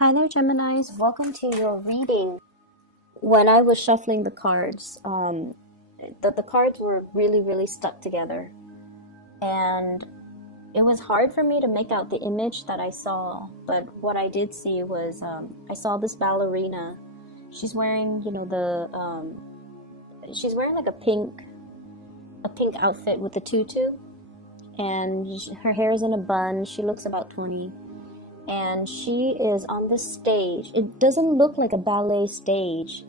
Hi there, Geminis. Welcome to your reading. When I was shuffling the cards, the cards were really stuck together. And it was hard for me to make out the image that I saw. But what I did see was, I saw this ballerina. She's wearing, she's wearing like a pink outfit with a tutu. And her hair is in a bun. She looks about 20. And she is on this stage. It doesn't look like a ballet stage.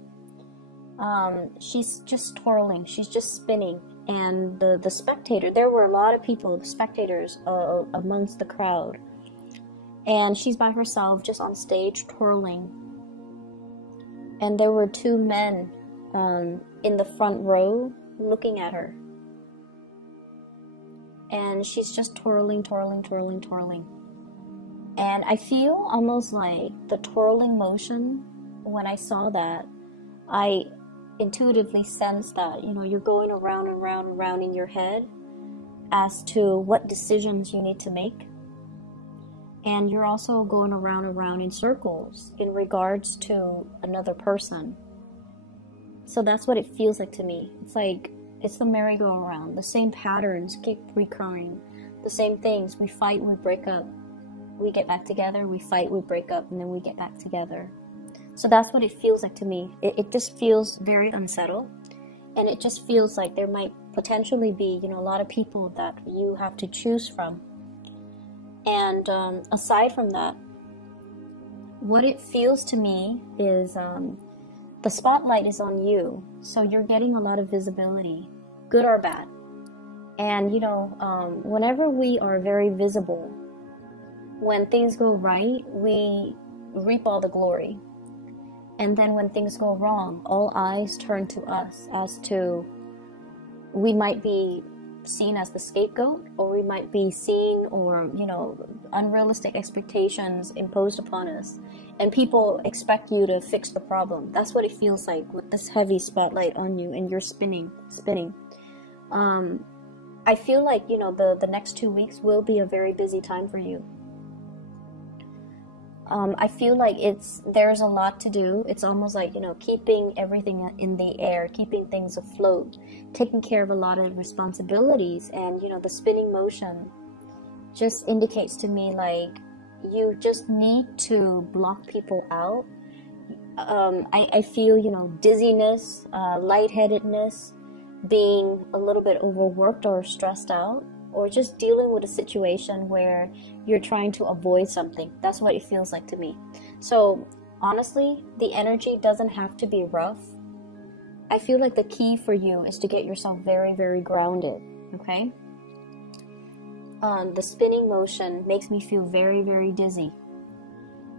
She's just twirling. She's just spinning. And the spectator, there were a lot of people, spectators amongst the crowd. And she's by herself, just on stage, twirling. And there were two men in the front row looking at her. And she's just twirling. And I feel almost like the twirling motion, when I saw that, I intuitively sensed that, you're going around and round in your head as to what decisions you need to make. And you're also going around and round in circles in regards to another person. So that's what it feels like to me. It's like, it's the merry-go-round. The same patterns keep recurring. The same things. We fight, we break up. We get back together, we fight, we break up, and then we get back together. So that's what it feels like to me. It just feels very unsettled. And it just feels like there might potentially be, a lot of people that you have to choose from. And aside from that, what it feels to me is the spotlight is on you. So you're getting a lot of visibility, good or bad. And, whenever we are very visible, when things go right, we reap all the glory. And then when things go wrong, all eyes turn to us as to, we might be seen as the scapegoat, or we might be seen, or, unrealistic expectations imposed upon us. And people expect you to fix the problem. That's what it feels like with this heavy spotlight on you and you're spinning. I feel like, the next 2 weeks will be a very busy time for you. I feel like there's a lot to do. It's almost like, keeping everything in the air, keeping things afloat, taking care of a lot of responsibilities. And, the spinning motion just indicates to me like you just need to block people out. I feel, dizziness, lightheadedness, being a little bit overworked or stressed out, or just dealing with a situation where you're trying to avoid something. That's what it feels like to me. So honestly, the energy doesn't have to be rough. I feel like the key for you is to get yourself very grounded, okay? The spinning motion makes me feel very dizzy.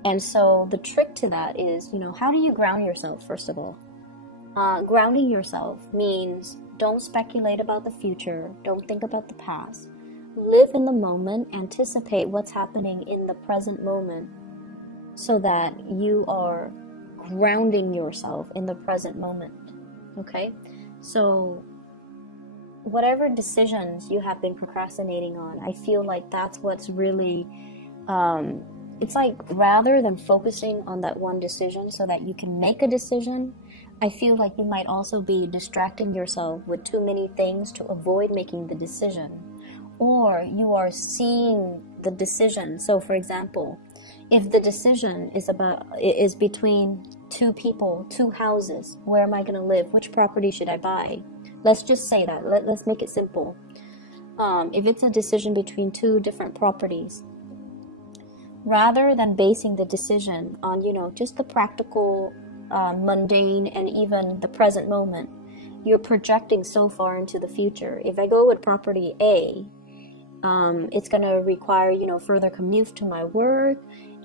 And so the trick to that is, how do you ground yourself, first of all? Grounding yourself means don't speculate about the future. Don't think about the past. Live in the moment. Anticipate what's happening in the present moment so that you are grounding yourself in the present moment. Okay? So whatever decisions you have been procrastinating on, I feel like that's what's really, it's like rather than focusing on that one decision so that you can make a decision, I feel like you might also be distracting yourself with too many things to avoid making the decision. Or you are seeing the decision. So for example, if the decision is between two people, two houses, where am I going to live? Which property should I buy? Let's just say that. Let's make it simple. If it's a decision between two different properties, rather than basing the decision on, just the practical, mundane, and even the present moment, you're projecting so far into the future. If I go with property A, it's going to require, further commute to my work.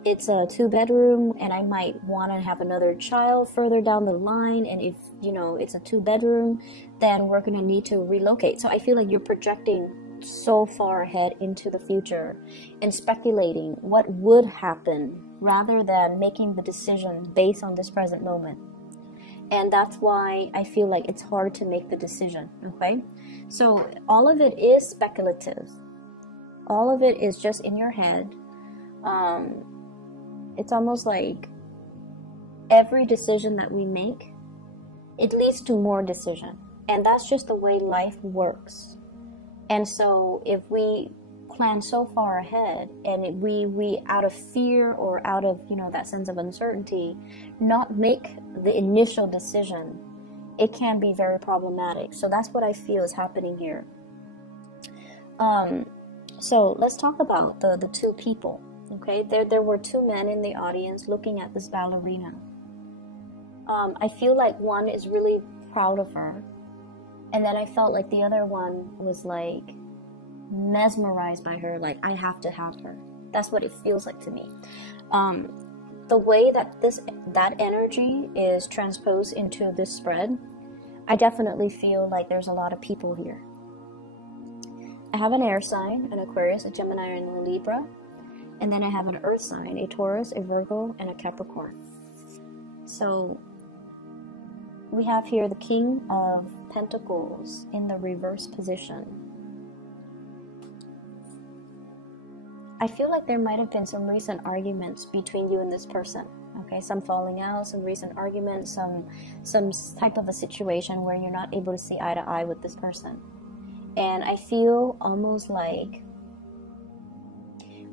It's a 2-bedroom, and I might want to have another child further down the line. And if, it's a 2-bedroom, then we're going to need to relocate. So I feel like you're projecting so far ahead into the future and speculating what would happen rather than making the decision based on this present moment. And that's why I feel like it's hard to make the decision, okay? So all of it is speculative. All of it is just in your head. it's almost like every decision that we make, it leads to more decision. And that's just the way life works. And so if we plan so far ahead and we out of fear or out of, that sense of uncertainty, not make the initial decision, it can be very problematic. So that's what I feel is happening here. So let's talk about the two people. Okay, there were two men in the audience looking at this ballerina. I feel like one is really proud of her, and then I felt like the other one was like mesmerized by her, like I have to have her. That's what it feels like to me. The way that that energy is transposed into this spread, I definitely feel like there's a lot of people here. I have an air sign, an Aquarius, a Gemini, and a Libra. And then I have an earth sign, a Taurus, a Virgo, and a Capricorn. So we have here the King of Pentacles in the reverse position. I feel like there might have been some recent arguments between you and this person. Okay, some falling out, some recent arguments, some type of a situation where you're not able to see eye to eye with this person. And I feel almost like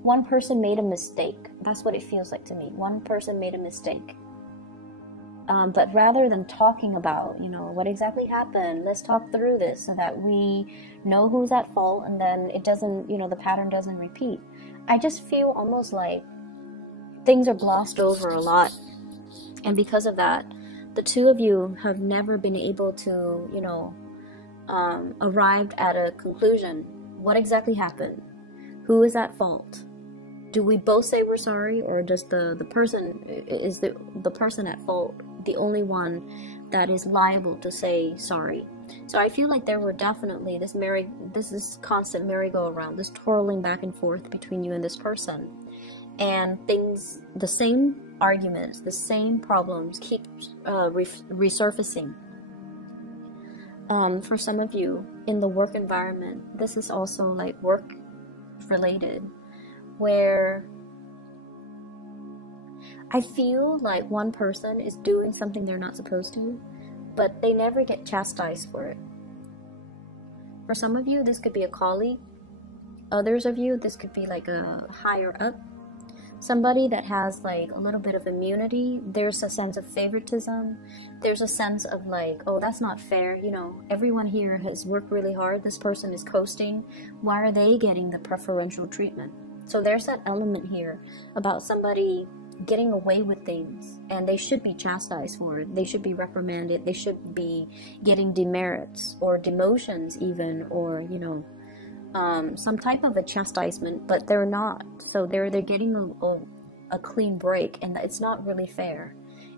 one person made a mistake. That's what it feels like to me. One person made a mistake. But rather than talking about, what exactly happened, let's talk through this so that we know who's at fault and then it doesn't, the pattern doesn't repeat. I just feel almost like things are glossed over a lot. And because of that, the two of you have never been able to, arrived at a conclusion. What exactly happened? Who is at fault? Do we both say we're sorry, or does the person, is the person at fault the only one that is liable to say sorry? So I feel like there were definitely this constant merry-go-round, this twirling back and forth between you and this person, and the same arguments, the same problems keep resurfacing. For some of you in the work environment, this is also like work related, where I feel like one person is doing something they're not supposed to, but they never get chastised for it. For some of you, this could be a colleague. Others of you, this could be like a higher up, somebody that has like a little bit of immunity. There's a sense of favoritism. There's a sense of like, oh, that's not fair. Everyone here has worked really hard. This person is coasting. Why are they getting the preferential treatment? So there's that element here about somebody getting away with things, and they should be chastised for it. They should be reprimanded. They should be getting demerits or demotions even, or some type of a chastisement, but they're not. So they're getting a clean break, and it's not really fair.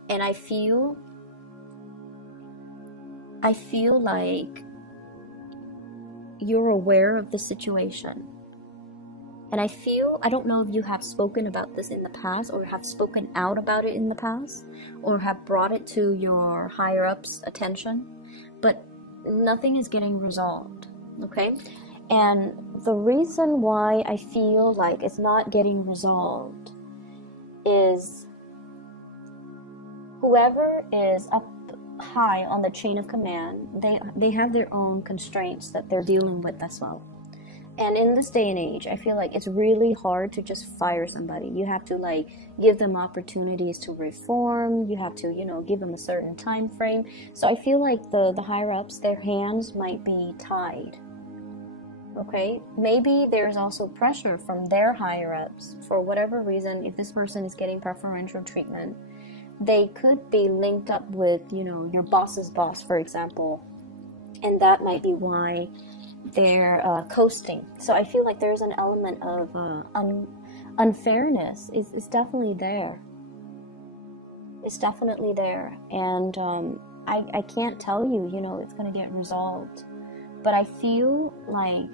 And I feel like you're aware of the situation. And I don't know if you have spoken about this in the past, or have spoken out about it in the past, or have brought it to your higher ups' attention, but nothing is getting resolved, okay? And the reason why I feel like it's not getting resolved is whoever is up high on the chain of command, they have their own constraints that they're dealing with as well. And in this day and age, I feel like it's really hard to just fire somebody. You have to like give them opportunities to reform. You have to, give them a certain time frame. So I feel like the higher ups, their hands might be tied. Okay? Maybe there's also pressure from their higher ups for whatever reason. If this person is getting preferential treatment, they could be linked up with, your boss's boss, for example. And that might be why they're coasting. So I feel like there's an element of unfairness. It's definitely there. It's definitely there. And I can't tell you, it's going to get resolved. But I feel like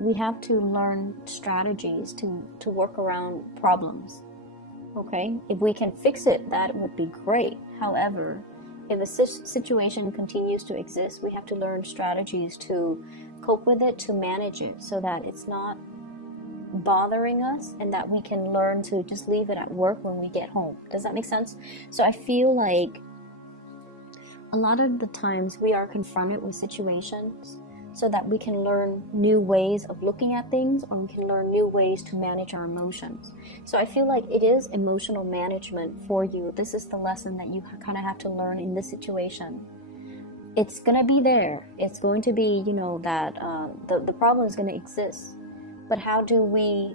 we have to learn strategies to work around problems. Okay? If we can fix it, that would be great. However, if a situation continues to exist, we have to learn strategies to cope with it, to manage it, so that it's not bothering us, and that we can learn to just leave it at work when we get home. Does that make sense? So I feel like a lot of the times we are confronted with situations so that we can learn new ways of looking at things, or we can learn new ways to manage our emotions. So I feel like it is emotional management for you. This is the lesson that you kind of have to learn in this situation. It's going to be there. It's going to be, that the problem is going to exist. But how do we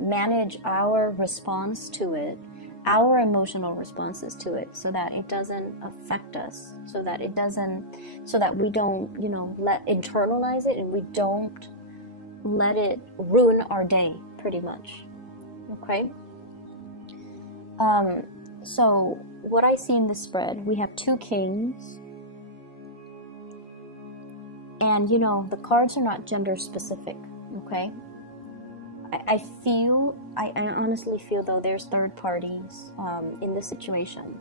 manage our response to it, our emotional responses to it, so that it doesn't affect us, so that we don't, internalize it, and we don't let it ruin our day, pretty much. Okay? So what I see in this spread, we have 2 kings. And, the cards are not gender specific, okay? I honestly feel, though, there's third parties in this situation.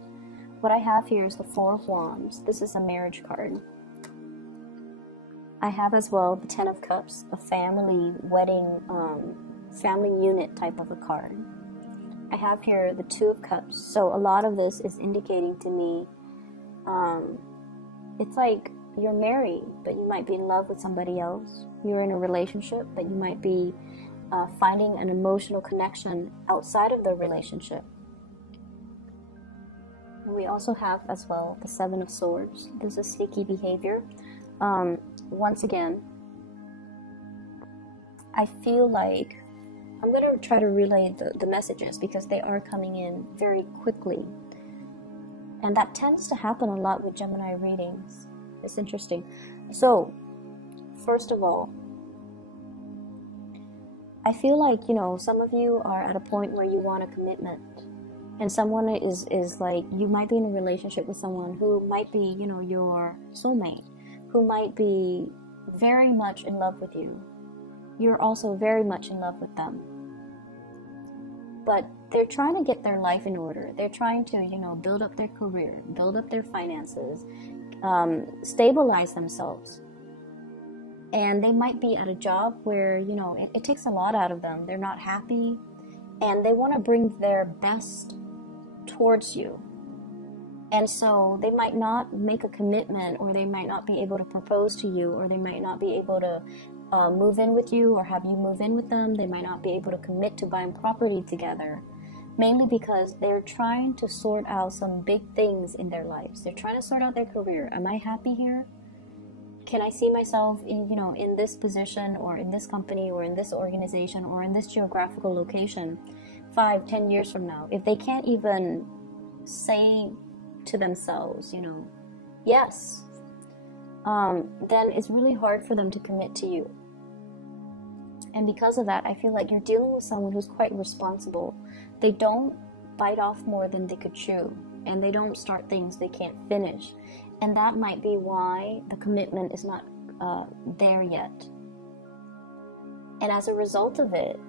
What I have here is the 4 of Wands. This is a marriage card. I have as well the 10 of Cups, a family, wedding, family unit type of a card. I have here the 2 of Cups. So a lot of this is indicating to me, it's like you're married, but you might be in love with somebody else. You're in a relationship, but you might be finding an emotional connection outside of the relationship. We also have as well the 7 of Swords. This is sneaky behavior. Once again, I feel like I'm going to try to relay the messages, because they are coming in very quickly. And that tends to happen a lot with Gemini readings. It's interesting. So, first of all, I feel like, some of you are at a point where you want a commitment. And someone is like, you might be in a relationship with someone who might be, your soulmate, who might be very much in love with you. You're also very much in love with them. But they're trying to get their life in order. They're trying to, build up their career, build up their finances, stabilize themselves. And they might be at a job where, it takes a lot out of them. They're not happy, and they want to bring their best towards you. And so they might not make a commitment, or they might not be able to propose to you, or they might not be able to move in with you or have you move in with them. They might not be able to commit to buying property together, mainly because they're trying to sort out some big things in their lives. They're trying to sort out their career. Am I happy here? Can I see myself in, in this position, or in this company, or in this organization, or in this geographical location 5-10 years from now? If they can't even say to themselves, yes, then it's really hard for them to commit to you. And because of that, I feel like you're dealing with someone who's quite responsible. They don't bite off more than they could chew, and they don't start things they can't finish. And that might be why the commitment is not there yet. And as a result of it,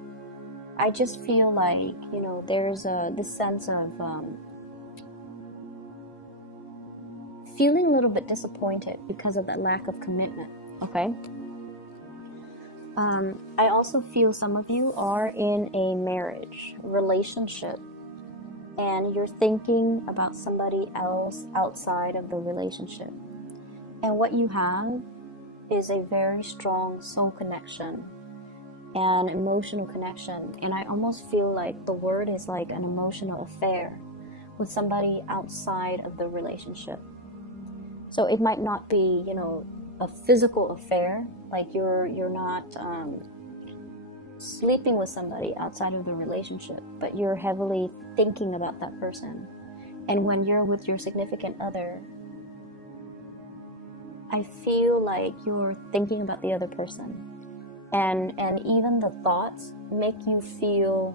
I just feel like, there's this sense of feeling a little bit disappointed because of that lack of commitment, okay? I also feel some of you are in a marriage relationship, and you're thinking about somebody else outside of the relationship. And what you have is a very strong soul connection and emotional connection. And I almost feel like the word is like an emotional affair with somebody outside of the relationship. So it might not be, a physical affair, like you're not sleeping with somebody outside of the relationship, but you're heavily thinking about that person. And when you're with your significant other, I feel like you're thinking about the other person, and even the thoughts make you feel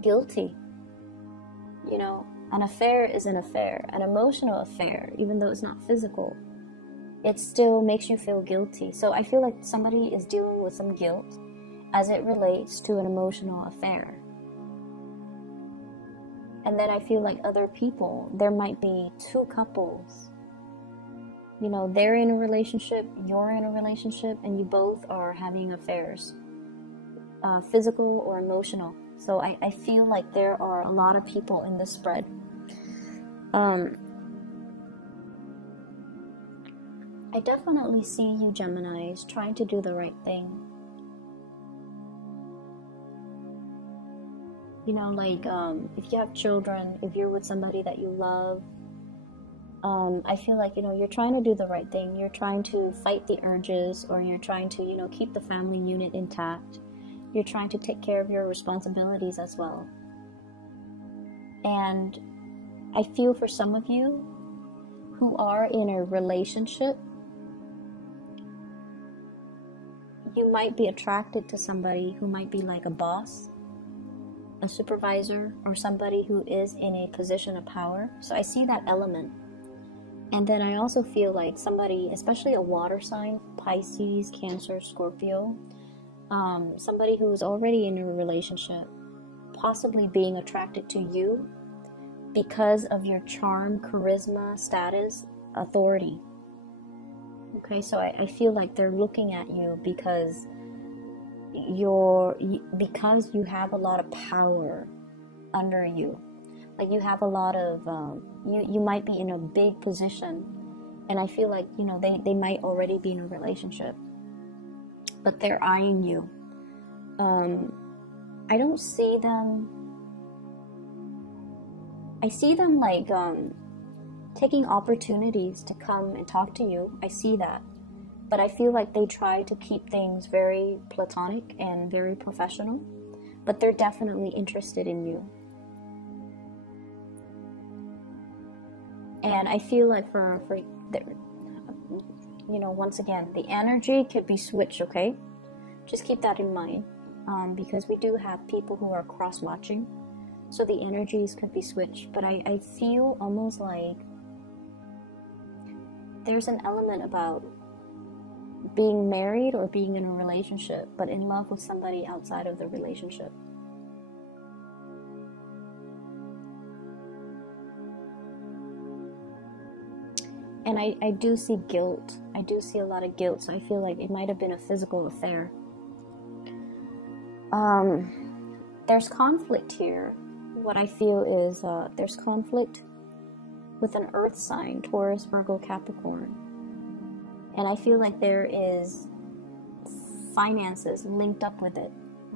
guilty. An affair is an affair, an emotional affair, even though it's not physical. It still makes you feel guilty. So I feel like somebody is dealing with some guilt as it relates to an emotional affair. And then I feel like other people, there might be 2 couples You know, they're in a relationship, you're in a relationship, and you both are having affairs, physical or emotional. So I feel like there are a lot of people in this spread. I definitely see you Geminis trying to do the right thing. You know, like, if you have children, if you're with somebody that you love, I feel like, you know, you're trying to do the right thing. You're trying to fight the urges, or you're trying to, you know, keep the family unit intact. You're trying to take care of your responsibilities as well. And I feel for some of you who are in a relationship, you might be attracted to somebody who might be like a boss, a supervisor, or somebody who is in a position of power. So I see that element. And then I also feel like somebody, especially a water sign, Pisces, Cancer, Scorpio, somebody who is already in a relationship, possibly being attracted to you because of your charm, charisma, status, authority. Okay, so I feel like they're looking at you because you have a lot of power under you. Like, you have a lot of you might be in a big position, and I feel like, you know, they might already be in a relationship, but they're eyeing you. I don't see them. I see them like taking opportunities to come and talk to you. I see that. But I feel like they try to keep things very platonic and very professional. But they're definitely interested in you. And I feel like for you know, once again, the energy could be switched, okay? Just keep that in mind. Because we do have people who are cross-watching. So the energies could be switched. But I feel almost like there's an element about being married or being in a relationship, but in love with somebody outside of the relationship. And I do see guilt. I do see a lot of guilt. So I feel like it might have been a physical affair. There's conflict here. What I feel is there's conflict with an earth sign, Taurus, Virgo, Capricorn. And I feel like there is finances linked up with it.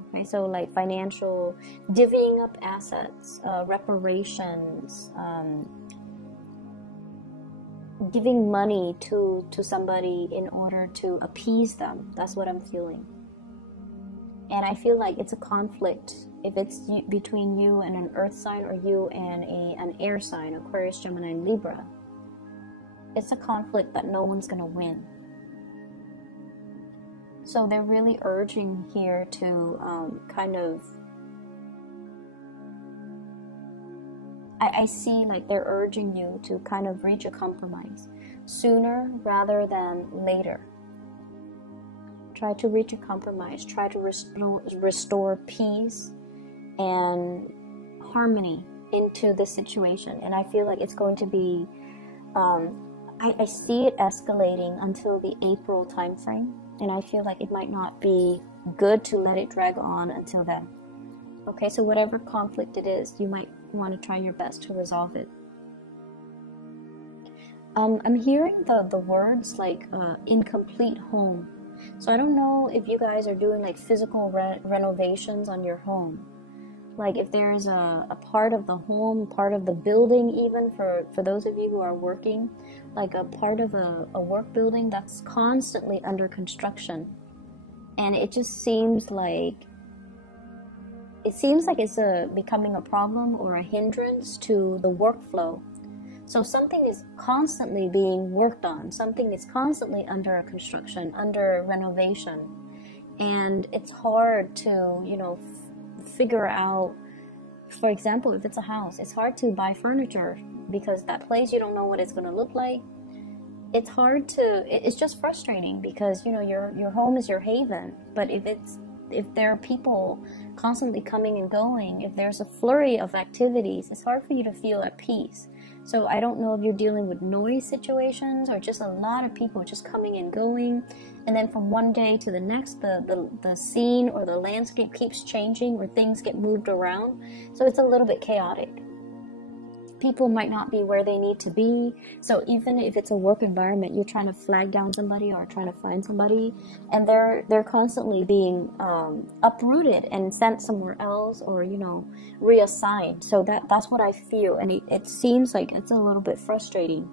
Okay, so like financial, divvying up assets, reparations, giving money to somebody in order to appease them. That's what I'm feeling. And I feel like it's a conflict if it's between you and an earth sign, or you and an air sign, Aquarius, Gemini, and Libra. It's a conflict that no one's going to win. So they're really urging here to kind of... I see like they're urging you to kind of reach a compromise sooner rather than later. Try to reach a compromise. Try to restore peace and harmony into this situation. And I feel like it's going to be... I see it escalating until the April time frame. And I feel like it might not be good to let it drag on until then. Okay, so whatever conflict it is, you might want to try your best to resolve it. I'm hearing the words like incomplete home. So I don't know if you guys are doing like physical renovations on your home. Like if there's a part of the home, part of the building, even for those of you who are working, like a part of a work building that's constantly under construction. And it just seems like it's becoming a problem or a hindrance to the workflow. So something is constantly being worked on. Something is constantly under construction, under renovation. And it's hard to, you know, figure out, for example, if it's a house, it's hard to buy furniture because that place, you don't know what it's going to look like. It's hard to, it's just frustrating because, you know, your home is your haven. But if there are people constantly coming and going, if there's a flurry of activities, it's hard for you to feel at peace. So I don't know if you're dealing with noise situations or just a lot of people just coming and going. And then from one day to the next, the scene or the landscape keeps changing or things get moved around. So it's a little bit chaotic. People might not be where they need to be. So even if it's a work environment, you're trying to flag down somebody or trying to find somebody, and they're constantly being uprooted and sent somewhere else, or reassigned. So that's what I feel, and it seems like it's a little bit frustrating.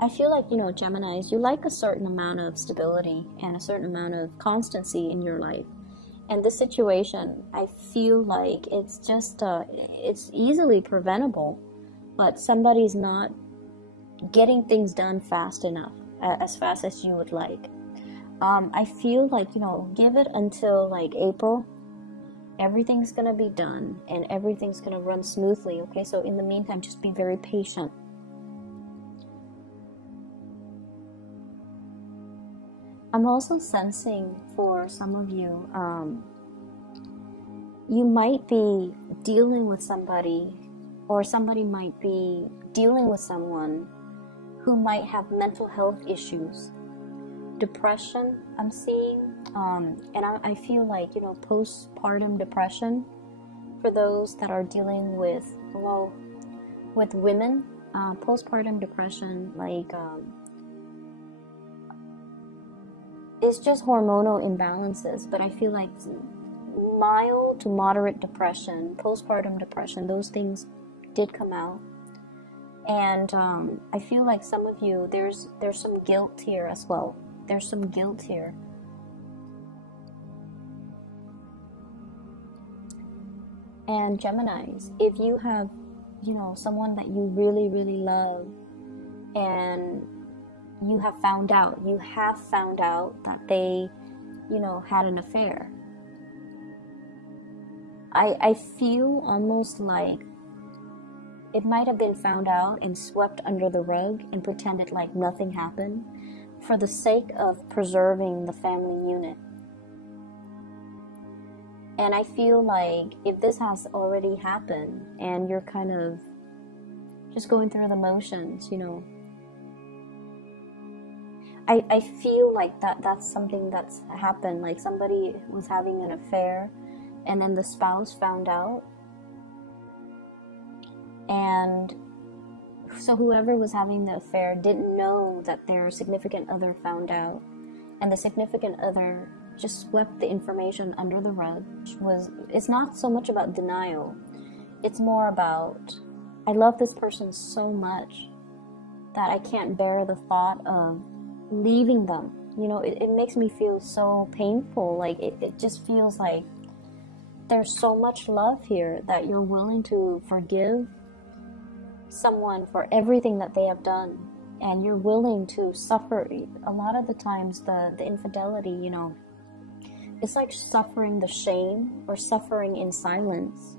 I feel like, Geminis, you like a certain amount of stability and a certain amount of constancy in your life. And this situation, I feel like it's just, it's easily preventable, but somebody's not getting things done fast enough, as fast as you would like. I feel like, give it until like April, everything's going to be done and everything's going to run smoothly, okay? So in the meantime, just be very patient. I'm also sensing for some of you, you might be dealing with somebody, or somebody might be dealing with someone who might have mental health issues. Depression, I'm seeing, and I feel like, postpartum depression for those that are dealing with women, postpartum depression, like, it's just hormonal imbalances, but I feel like mild to moderate depression, postpartum depression, those things did come out. And I feel like some of you, there's some guilt here as well. There's some guilt here. And Geminis, if you have, someone that you really, really love, and you have found out that they, had an affair. I feel almost like it might have been found out and swept under the rug and pretended like nothing happened for the sake of preserving the family unit. And I feel like if this has already happened and you're kind of just going through the motions, I feel like that's something that's happened, like somebody was having an affair and then the spouse found out, and so whoever was having the affair didn't know that their significant other found out, and the significant other just swept the information under the rug. It's not so much about denial, it's more about, I love this person so much that I can't bear the thought of leaving them. It makes me feel so painful. Like it just feels like there's so much love here that you're willing to forgive someone for everything that they have done, and you're willing to suffer. A lot of the times the infidelity, it's like suffering the shame or suffering in silence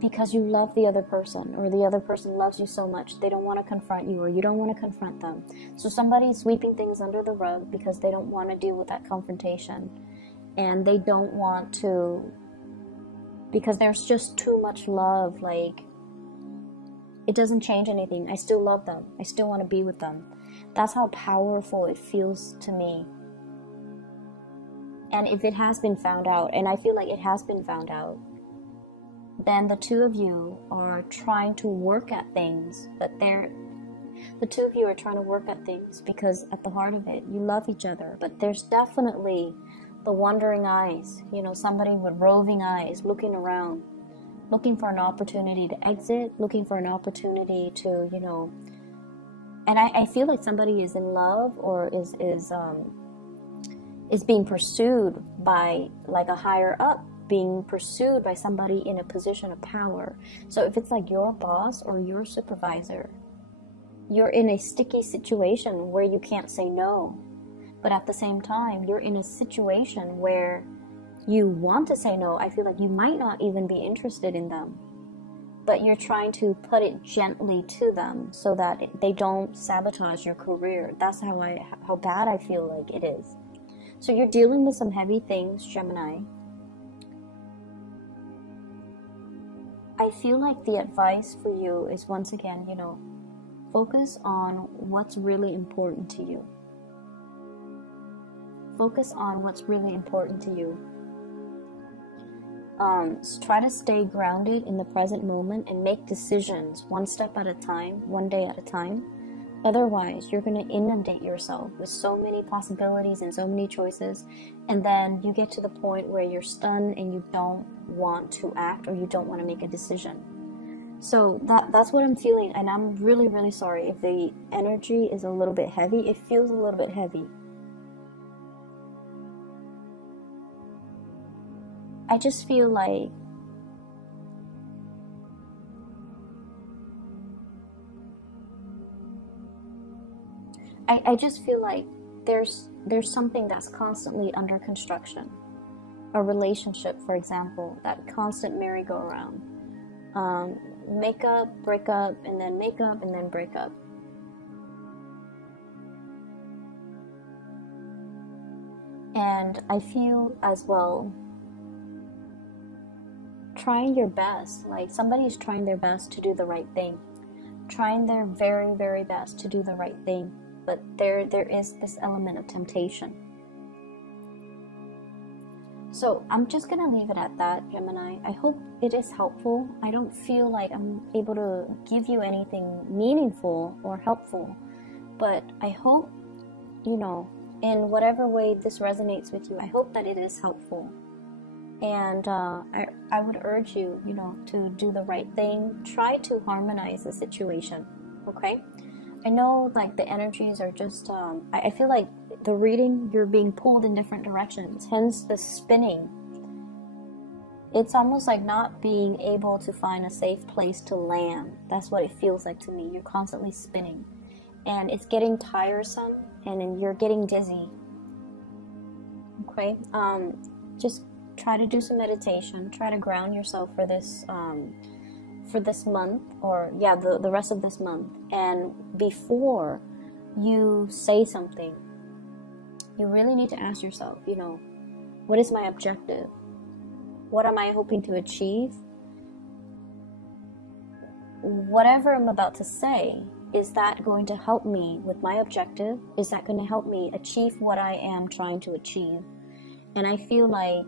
because you love the other person, or the other person loves you so much they don't want to confront you, or you don't want to confront them. So somebody's sweeping things under the rug because they don't want to deal with that confrontation, and they don't want to, because there's just too much love. Like, it doesn't change anything. I still love them. I still want to be with them. That's how powerful it feels to me. And if it has been found out, and I feel like it has been found out, then the two of you are trying to work at things, but the two of you are trying to work at things because at the heart of it, you love each other. But there's definitely the wandering eyes, somebody with roving eyes, looking around, looking for an opportunity to exit, looking for an opportunity to, and I feel like somebody is in love, or is being pursued by like a higher up, being pursued by somebody in a position of power. So if it's like your boss or your supervisor, you're in a sticky situation where you can't say no. But at the same time, you're in a situation where you want to say no. I feel like you might not even be interested in them, but you're trying to put it gently to them so that they don't sabotage your career. That's how bad I feel like it is. So you're dealing with some heavy things, Gemini. I feel like the advice for you is, once again, focus on what's really important to you. Focus on what's really important to you. Try to stay grounded in the present moment and make decisions one step at a time, one day at a time. Otherwise, you're going to inundate yourself with so many possibilities and so many choices, and then you get to the point where you're stunned and you don't want to act, or you don't want to make a decision. So that's what I'm feeling, and I'm really, really sorry if the energy is a little bit heavy. It feels a little bit heavy. I just feel like I just feel like there's something that's constantly under construction. A relationship, for example, that constant merry-go-round. Make up, break up, and then make up, and then break up. And I feel as well, trying your best, like somebody's trying their best to do the right thing, trying their very, very best to do the right thing, but there is this element of temptation. So I'm just gonna leave it at that, Gemini. I hope it is helpful. I don't feel like I'm able to give you anything meaningful or helpful, but I hope, in whatever way this resonates with you, I hope that it is helpful. And I would urge you, to do the right thing. Try to harmonize the situation, okay? I know, like, the energies are just, I feel like the reading, you're being pulled in different directions, hence the spinning. It's almost like not being able to find a safe place to land. That's what it feels like to me. You're constantly spinning. And it's getting tiresome, and then you're getting dizzy, okay? Just try to do some meditation. Try to ground yourself for this month, or the rest of this month. And before you say something, you really need to ask yourself, what is my objective? What am I hoping to achieve? Whatever I'm about to say, is that going to help me with my objective? Is that going to help me achieve what I am trying to achieve? And I feel like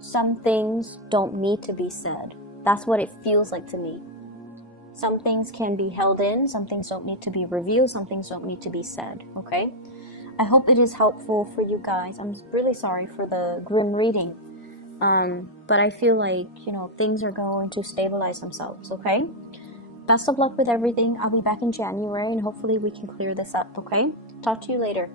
some things don't need to be said. That's what it feels like to me. Some things can be held in, some things don't need to be revealed, some things don't need to be said, okay? I hope it is helpful for you guys. I'm really sorry for the grim reading. But I feel like, things are going to stabilize themselves, okay? Best of luck with everything. I'll be back in January, and hopefully we can clear this up, okay? Talk to you later.